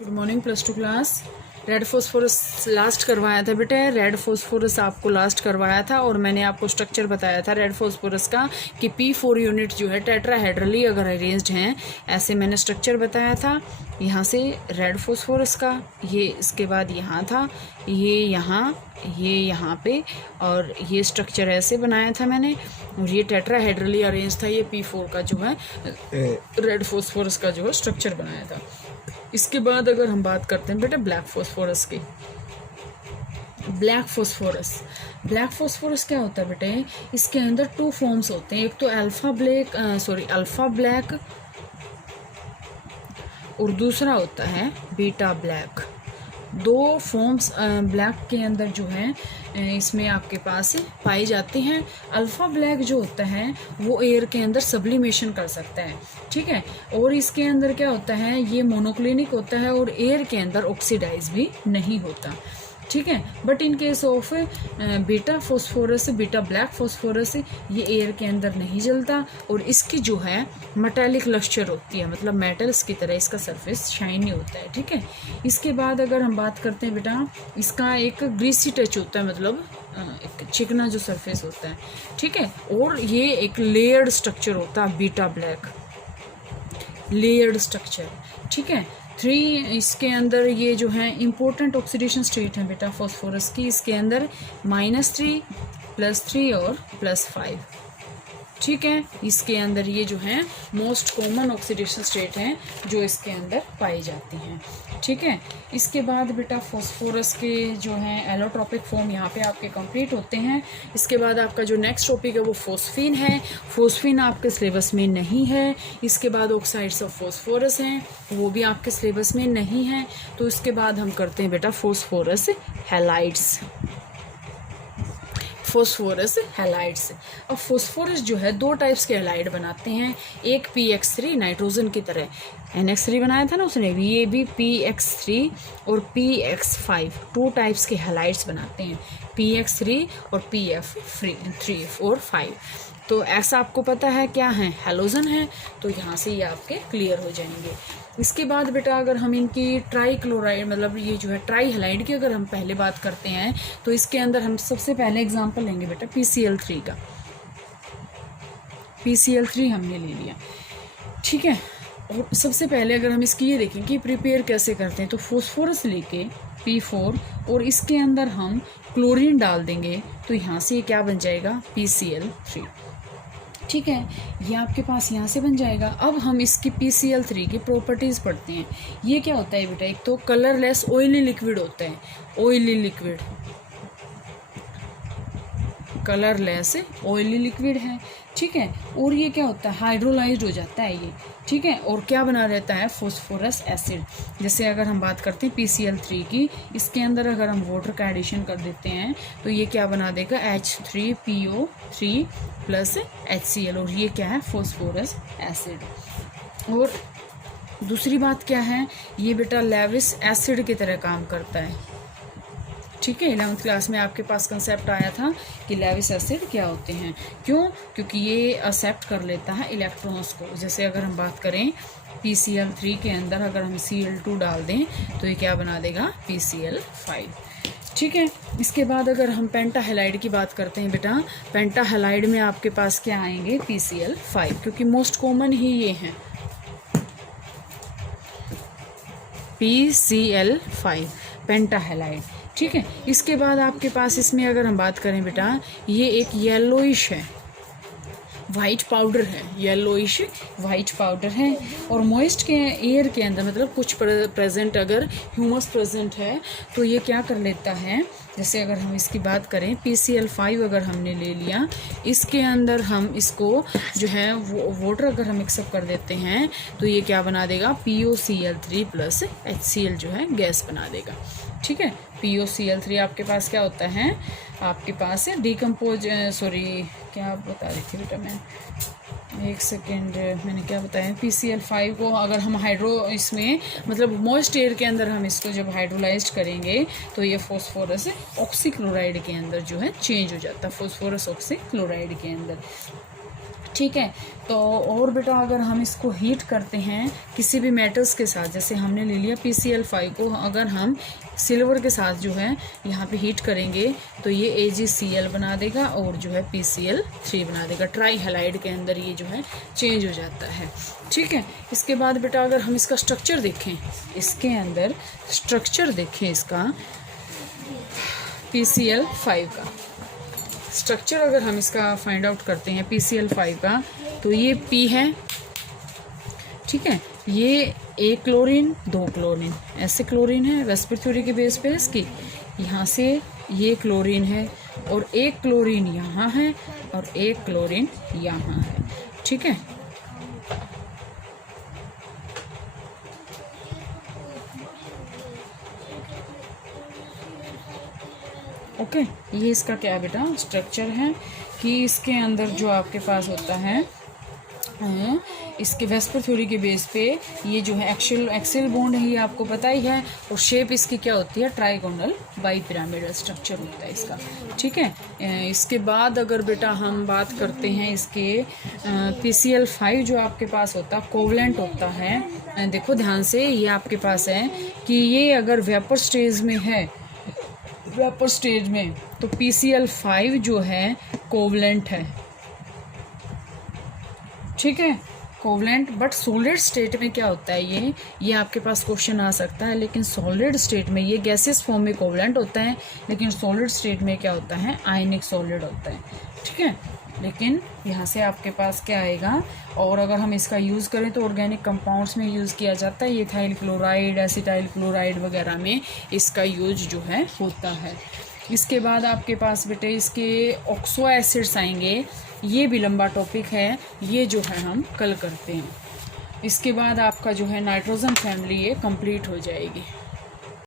Good morning plus two class. Red phosphorus last करवाया था बेटे, रेड फॉस्फोरस आपको लास्ट करवाया था और मैंने आपको स्ट्रक्चर बताया था रेड फॉस्फोरस का कि P4 यूनिट जो है टेट्राहेड्रली अगर अरेंज्ड हैं, ऐसे मैंने स्ट्रक्चर बताया था। यहाँ से रेड फॉस्फोरस का ये, इसके बाद यहाँ था, ये यहाँ पे, और ये स्ट्रक्चर ऐसे बनाया था मैंने, और ये टेट्राहेड्रली अरेंज था। ये P4 का जो है रेड फॉस्फोरस का जो है स्ट्रक्चर बनाया था। इसके बाद अगर हम बात करते हैं बेटा ब्लैक फॉस्फोरस की, ब्लैक फॉस्फोरस क्या होता है बेटे, इसके अंदर 2 फॉर्म्स होते हैं। एक तो अल्फा ब्लैक और दूसरा होता है बीटा ब्लैक। 2 फॉर्म्स ब्लैक के अंदर जो है इसमें आपके पास पाए जाते हैं। अल्फ़ा ब्लैक जो होता है वो एयर के अंदर सब्लिमेशन कर सकता है, ठीक है, और इसके अंदर क्या होता है, ये मोनोक्लिनिक होता है और एयर के अंदर ऑक्सीडाइज भी नहीं होता, ठीक है। But in case of beta phosphorus, beta black phosphorus, ये एयर के अंदर नहीं जलता और इसकी जो है मेटालिक लक्ष्चर होती है, मतलब मेटल्स की तरह इसका सरफेस शाइनी होता है, ठीक है। इसके बाद अगर हम बात करते हैं बेटा, इसका एक ग्रीसी टच होता है, मतलब एक चिकना जो सरफेस होता है, ठीक है, और ये एक लेयर्ड स्ट्रक्चर होता है बीटा ब्लैक, लेयर्ड स्ट्रक्चर, ठीक है। 3 इसके अंदर ये जो है इंपॉर्टेंट ऑक्सीडेशन स्टेट है बेटा फॉस्फोरस की, इसके अंदर -3, +3 और +5, ठीक है। इसके अंदर ये जो है मोस्ट कॉमन ऑक्सीडेशन स्टेट हैं जो इसके अंदर पाई जाती हैं, ठीक है। इसके बाद बेटा फॉस्फोरस के जो हैं एलोट्रॉपिक फॉर्म यहाँ पे आपके कंप्लीट होते हैं। इसके बाद आपका जो नेक्स्ट टॉपिक है वो फॉस्फीन है। फॉस्फीन आपके सिलेबस में नहीं है। इसके बाद ऑक्साइड्स ऑफ फॉस्फोरस हैं, वो भी आपके सिलेबस में नहीं है। तो इसके बाद हम करते हैं बेटा फॉस्फोरस हैलाइड्स, अब फॉस्फोरस जो है 2 टाइप्स के हैलाइड बनाते हैं। एक PX3 नाइट्रोजन की तरह, NH3 बनाया था ना उसने, ये भी PX3 और PX5 2 टाइप्स के हैलाइड्स बनाते हैं, PX3 और PF3 और 5। तो ऐसा आपको पता है क्या है, हैलोजन है, तो यहाँ से ये आपके क्लियर हो जाएंगे। इसके बाद बेटा अगर हम इनकी ट्राईक्लोराइड, मतलब ये जो है ट्राई हैलाइड की अगर हम पहले बात करते हैं, तो इसके अंदर हम सबसे पहले एग्जांपल लेंगे बेटा PCl3 का। PCl3 हमने ले लिया, ठीक है। और सबसे पहले अगर हम इसकी ये देखें कि प्रिपेयर कैसे करते हैं, तो फॉस्फोरस लेके P4 और इसके अंदर हम क्लोरीन डाल देंगे, तो यहाँ से ये क्या बन जाएगा, PCl3, ठीक है। ये आपके पास यहाँ से बन जाएगा। अब हम इसकी PCl3 की प्रॉपर्टीज़ पढ़ते हैं। ये क्या होता है बेटा, एक तो कलरलेस ऑयली लिक्विड होता है, oily liquid, colourless oily liquid है, ठीक है। और ये क्या होता है, हाइड्रोलाइज्ड हो जाता है ये, ठीक है, और क्या बना रहता है, फॉस्फोरस एसिड। जैसे अगर हम बात करते हैं PCl3 की, इसके अंदर अगर हम वाटर का एडिशन कर देते हैं तो ये क्या बना देगा, H3PO3 + HCl, और ये क्या है, फॉस्फोरस एसिड। और दूसरी बात क्या है, ये बेटा लेविस एसिड की तरह काम करता है, ठीक है। 11th क्लास में आपके पास कंसेप्ट आया था कि लेविस एसिड क्या होते हैं, क्यों, क्योंकि ये एक्सेप्ट कर लेता है इलेक्ट्रॉन्स को। जैसे अगर हम बात करें PCl3 के अंदर अगर हम Cl2 डाल दें तो ये क्या बना देगा, PCl5, ठीक है। इसके बाद अगर हम पेंटाहेलाइड की बात करते हैं बेटा, पेंटाहेलाइड में आपके पास क्या आएंगे, PCl5, क्योंकि मोस्ट कॉमन ही ये हैं, PCl5 पेंटाहेलाइड, ठीक है। इसके बाद आपके पास इसमें अगर हम बात करें बेटा, ये एक येलोइश है, वाइट पाउडर है, येलोइश वाइट पाउडर है, और मॉइस्ट के एयर के अंदर, मतलब कुछ प्रेजेंट अगर ह्यूमस प्रेजेंट है तो ये क्या कर लेता है, जैसे अगर हम इसकी बात करें PCl5 अगर हमने ले लिया, इसके अंदर हम इसको जो है वो वाटर अगर हम मिक्सअप कर देते हैं तो ये क्या बना देगा, POCl3 + HCl जो है गैस बना देगा, ठीक है। POCl3 आपके पास क्या होता है, आपके पास डिकम्पोज, क्या बता रही थी बेटा मैं, एक सेकेंड, मैंने क्या बताया, PCl5 को अगर हम हाइड्रो इसमें, मतलब मॉइस्ट एयर के अंदर हम इसको जब हाइड्रोलाइज्ड करेंगे तो ये फॉस्फोरस ऑक्सीक्लोराइड के अंदर जो है चेंज हो जाता है, फॉस्फोरस ऑक्सीक्लोराइड के अंदर, ठीक है। तो और बेटा अगर हम इसको हीट करते हैं किसी भी मेटल्स के साथ, जैसे हमने ले लिया PCl5 को, अगर हम सिल्वर के साथ जो है यहाँ पे हीट करेंगे तो ये AgCl बना देगा और जो है PCl3 बना देगा। ट्राई हैलाइड के अंदर ये जो है चेंज हो जाता है। ठीक है। इसके बाद बेटा अगर हम इसका स्ट्रक्चर देखें, इसके अंदर स्ट्रक्चर देखें इसका PCl5 का स्ट्रक्चर अगर हम इसका फाइंड आउट करते हैं PCl5 का, तो ये P है, ठीक है, ये एक क्लोरीन 2 क्लोरीन, ऐसे क्लोरीन है वेस्पर थ्योरी के बेस पे इसकी, यहाँ से ये क्लोरीन है और एक क्लोरीन यहाँ है और एक क्लोरीन यहाँ है। ठीक है। ओके, ये इसका क्या बेटा स्ट्रक्चर है कि इसके अंदर जो आपके पास होता है इसके वेस्पर थ्योरी के बेस पे ये जो है एक्सियल बॉन्ड है, ये आपको पता ही है, और शेप इसकी क्या होती है ट्राइगोनल बाई पिरामिडल स्ट्रक्चर होता है इसका। ठीक है। इसके बाद अगर बेटा हम बात करते हैं इसके PCl5 जो आपके पास होता है कोवलेंट होता है, देखो ध्यान से, ये आपके पास है कि ये अगर वेपर स्टेज में है, वेपर स्टेज में, तो PCl5 जो है कोवलेंट है। ठीक है, कोवलेंट। बट सॉलिड स्टेट में क्या होता है, ये आपके पास क्वेश्चन आ सकता है, लेकिन सॉलिड स्टेट में ये गैसेस फॉर्म में कोवलेंट होता है, लेकिन सॉलिड स्टेट में क्या होता है आयनिक सॉलिड होता है। ठीक है। लेकिन यहाँ से आपके पास क्या आएगा, और अगर हम इसका यूज़ करें तो ऑर्गेनिक कंपाउंड्स में यूज़ किया जाता है, इथाइल क्लोराइड, एसिटाइल क्लोराइड वगैरह में इसका यूज जो है होता है। इसके बाद आपके पास बेटे इसके ऑक्सो एसिड्स आएंगे, ये भी लंबा टॉपिक है, ये जो है हम कल करते हैं। इसके बाद आपका जो है नाइट्रोजन फैमिली ये कंप्लीट हो जाएगी।